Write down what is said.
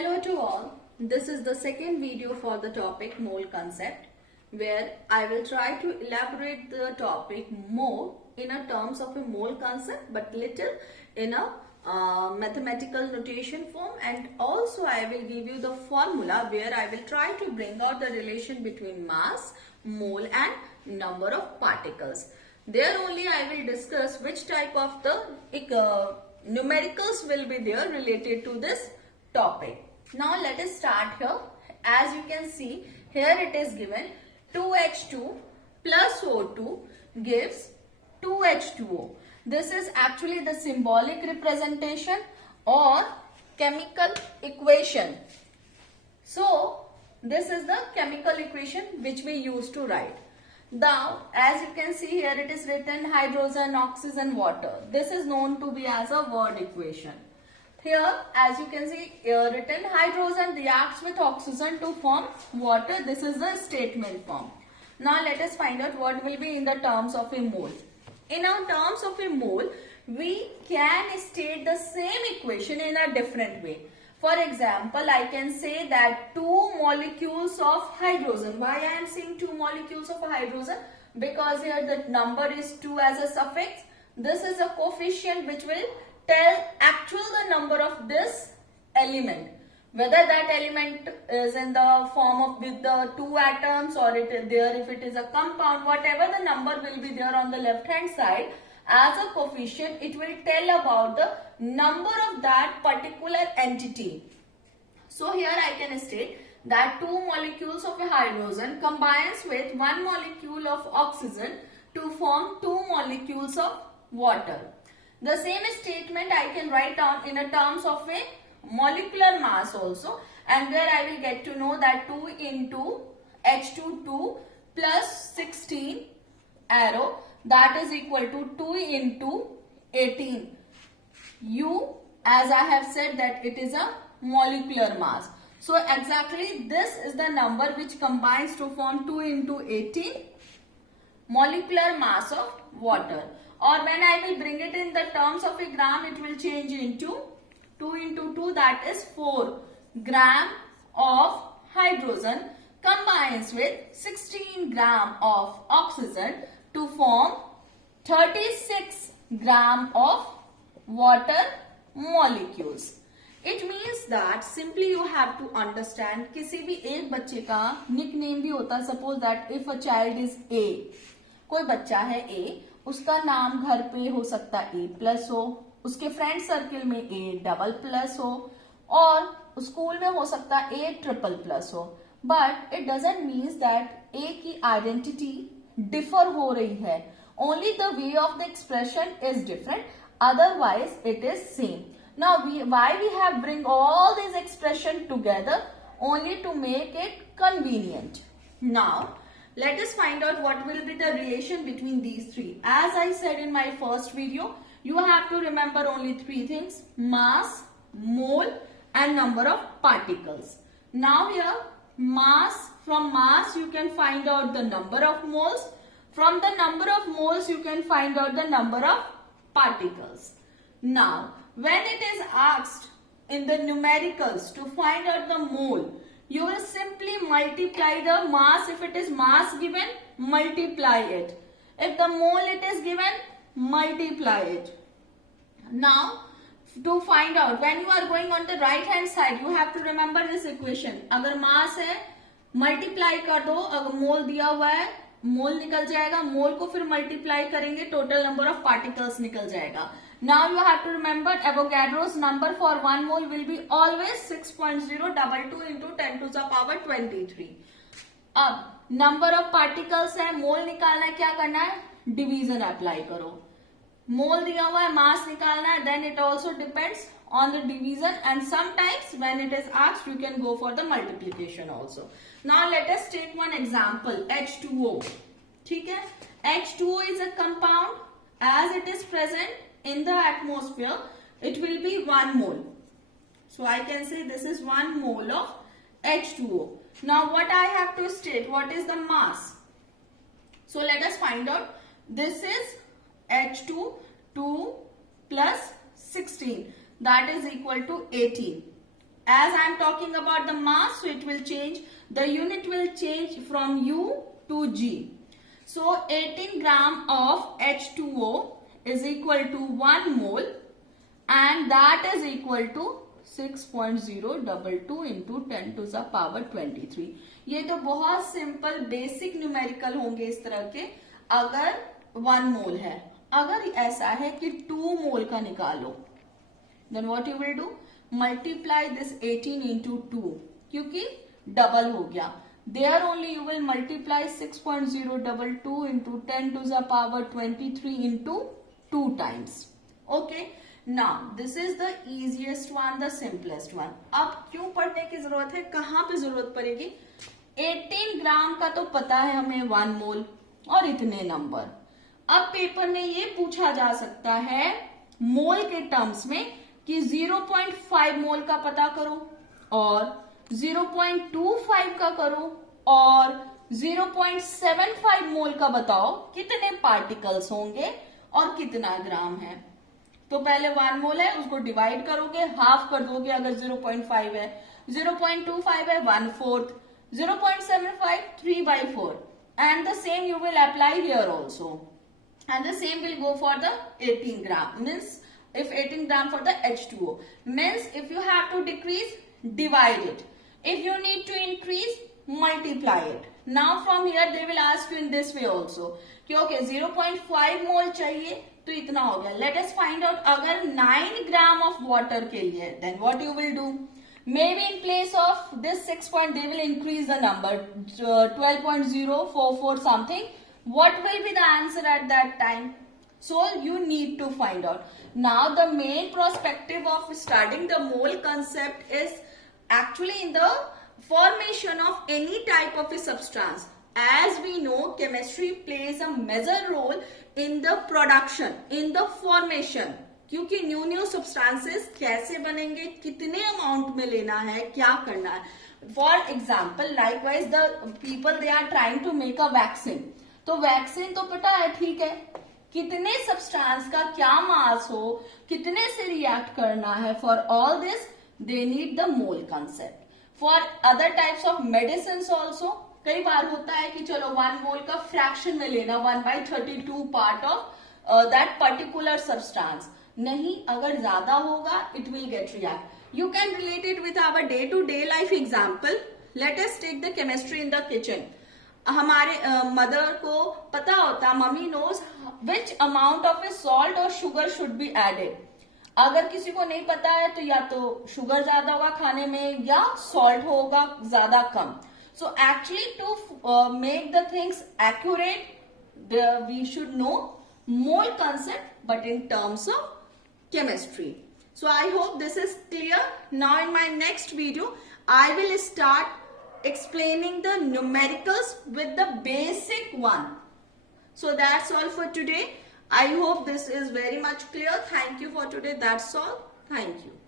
Hello to all. This is the second video for the topic mole concept, where I will try to elaborate the topic more in a terms of a mole concept but little in a mathematical notation form, and also I will give you the formula where I will try to bring out the relation between mass, mole and number of particles. There only I will discuss which type of the numericals will be there related to this topic. Now let us start here. As you can see, here it is given 2H2 plus O2 gives 2H2O. This is actually the symbolic representation or chemical equation. So this is the chemical equation which we use to write. Now, as you can see here, it is written hydrogen, oxygen, water. This is known to be as a word equation. Here, as you can see, written hydrogen reacts with oxygen to form water. This is the statement form. Now, let us find out what will be in the terms of a mole. In our terms of a mole, we can state the same equation in a different way. For example, I can say that 2 molecules of hydrogen. Why I am saying 2 molecules of hydrogen? Because here the number is 2 as a suffix. This is a coefficient which will tell actual the number of this element. Whether that element is in the form of with the 2 atoms or it is there if it is a compound, whatever the number will be there on the left hand side. As a coefficient, it will tell about the number of that particular entity. So here I can state that 2 molecules of a hydrogen combines with 1 molecule of oxygen to form 2 molecules of water. The same statement I can write down in a terms of a molecular mass also, and where I will get to know that 2 into H22 plus 16 arrow, that is equal to 2 into 18. U, as I have said, that it is a molecular mass. So exactly this is the number which combines to form 2 into 18 molecular mass of water. Or when I will bring it in the terms of a gram, it will change into 2 into 2, that is 4 gram of hydrogen combines with 16 gram of oxygen to form 36 gram of water molecules. It means that simply you have to understand किसी भी एक बच्चे का nickname भी होता है. Suppose that if a child is A, कोई बच्चा है A, उसका नाम घर पे हो सकता है A प्लस हो, उसके फ्रेंड सर्किल में A डबल प्लस हो, और स्कूल में हो सकता है A ट्रिपल प्लस हो. But it doesn't means that A की आइडेंटिटी डिफर हो रही है. Only the way of the expression is different, otherwise it is same. Now, why we have bring all these expression together? Only to make it convenient. Now, let us find out what will be the relation between these three. As I said in my first video, you have to remember only 3 things: mass, mole and number of particles. Now here, mass, from mass you can find out the number of moles. From the number of moles you can find out the number of particles. Now, when it is asked in the numericals to find out the mole, you will simply multiply the mass. If it is mass given, multiply it. If the mole it is given, multiply it. Now, to find out, when you are going on the right hand side, you have to remember this equation. अगर mass है, multiply कर दो. अगर mole दिया हुआ है, mole निकल जाएगा. mole को फिर multiply करेंगे, total number of particles निकल जाएगा. Now you have to remember Avogadro's number for 1 mole will be always 6.022 into 10 to the power 23. अब number of particles है, mole निकालना है, क्या करना है? Division apply करो. Mole दिया हुआ है, mass निकालना है, then it also depends on the division, and sometimes when it is asked you can go for the multiplication also. Now let us take one example, H2O. ठीक है? H2O is a compound. As it is present in the atmosphere, it will be 1 mole. So I can say this is 1 mole of H2O. Now what I have to state, what is the mass? So let us find out. This is H2, 2 plus 16, that is equal to 18. As I am talking about the mass, so it will change, the unit will change from U to G. So 18 gram of H2O is equal to 1 mole, and that is equal to 6.022 into 10 to the power 23. ये तो बहुत simple basic numerical होंगे इस तरह के. अगर 1 मोल है, अगर ऐसा है कि 2 मोल का निकालो, then what you will do, multiply this 18 into 2, क्योंकि डबल हो गया. There only you will multiply 6.022 into 10 to the power 23 into 2 times. Okay. Now this is the easiest one, the simplest one. अब क्यों पढ़ने की जरूरत है, कहाँ पे जरूरत पड़ेगी? 18 ग्राम का तो पता है हमें 1 मोल और इतने नंबर. अब पेपर में ये पूछा जा सकता है मोल के टर्म्स में कि 0.5 मोल का पता करो और 0.25 का करो और 0.75 मोल का बताओ कितने पार्टिकल्स होंगे और कितना ग्राम है. तो पहले 1 मोल है, उसको डिवाइड करोगे, हाफ कर दोगे अगर 0.5 है, 0.25 है 1/4, 0.75 3/4, and the same you will apply here also, and the same will go for the 18 gram, means if 18 gram for the H2O, means if you have to decrease, divide it, if you need to increase, multiply it. Now from here they will ask you in this way also कि okay 0.5 मोल चाहिए तो इतना हो गया. Let us find out अगर 9 gram of water के लिए, then what you will do, maybe in place of this 6 point they will increase the number 12.044 something. What will be the answer at that time? So you need to find out. Now the main perspective of studying the mole concept is actually in the formation of any type of a substance. As we know, chemistry plays a major role in the production, in the formation. क्योंकि new substances कैसे बनेंगे, कितने amount में लेना है, क्या करना है. For example likewise the people they are trying to make a vaccine. तो वैक्सीन तो पता है, ठीक है, कितने सब्सटेंस का क्या मास हो, कितने से रिएक्ट करना है. For all this they need the mole concept. For other types of medicine also कई बार होता है कि चलो 1 मोल का फ्रैक्शन में लेना, 1/32 part of that particular substance. नहीं, अगर ज्यादा होगा it will get react. You can relate it with our day to day life example. Let us take the chemistry in the kitchen. हमारे मदर को पता होता, mummy knows which amount of a salt और sugar should be added. अगर किसी को नहीं पता है तो या तो शुगर ज्यादा होगा खाने में या सॉल्ट होगा ज्यादा कम. So actually to make the things accurate we should know mole concept but in terms of chemistry. So I hope this is clear. Now in my next video I will start explaining the numericals with the basic one. So that's all for today. I hope this is very much clear. Thank you for today. That's all. Thank you.